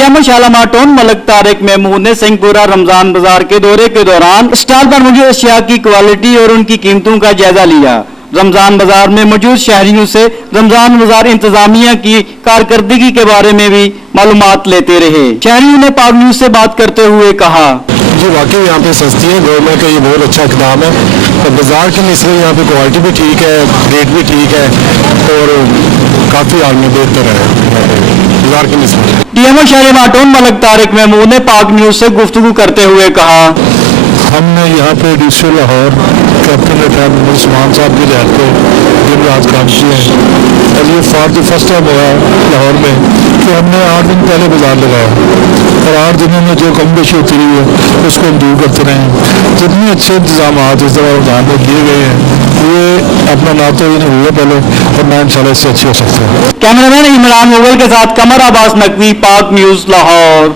DMO Shalimar Malak Tariq Mahmood ने सिंहपुरा रमजान बाजार के दौरे के दौरान स्टॉल पर मौजूद अशिया की क्वालिटी और उनकी कीमतों का जायजा लिया। रमजान बाजार में मौजूद शहरियों से रमजान बाजार इंतजामिया की कारकर्दगी के बारे में भी मालूमात लेते रहे। शहरियों ने पाक न्यूज से बात करते हुए कहा, जी वाकई यहाँ पे सस्ती है, गवर्नमेंट का ये बहुत अच्छा इकदाम है। और बाजार की नस्बत यहाँ पे क्वालिटी भी ठीक है, रेट भी ठीक है और काफ़ी आदमी बेहतर है बाजार की नस्बत। डीएमओ शालामार मलक तारिक महमूद ने पाक न्यूज से गुफ्तगू करते हुए कहा, हमने यहाँ पे DC Lahore captain retired Usman साहब की रियायत पे दिन रात काम किए हैं और ये फॉर द फर्स्ट टाइम हुआ लाहौर में कि हमने 8 दिन पहले बाजार लगाया और 8 दिनों में जो कम बेशी होती रही है उसको हम दूर करते रहे हैं। जितने अच्छे इंतजाम इस दफ़ा रमज़ान में किए गए हैं ये अपना ना तो इन्हें हुए पहले और ना इंशाल्लाह इससे अच्छे हो सकते हैं। कैमरामैन इमरान मुगल के साथ कमर अब्बास नकवी, पाक न्यूज लाहौर।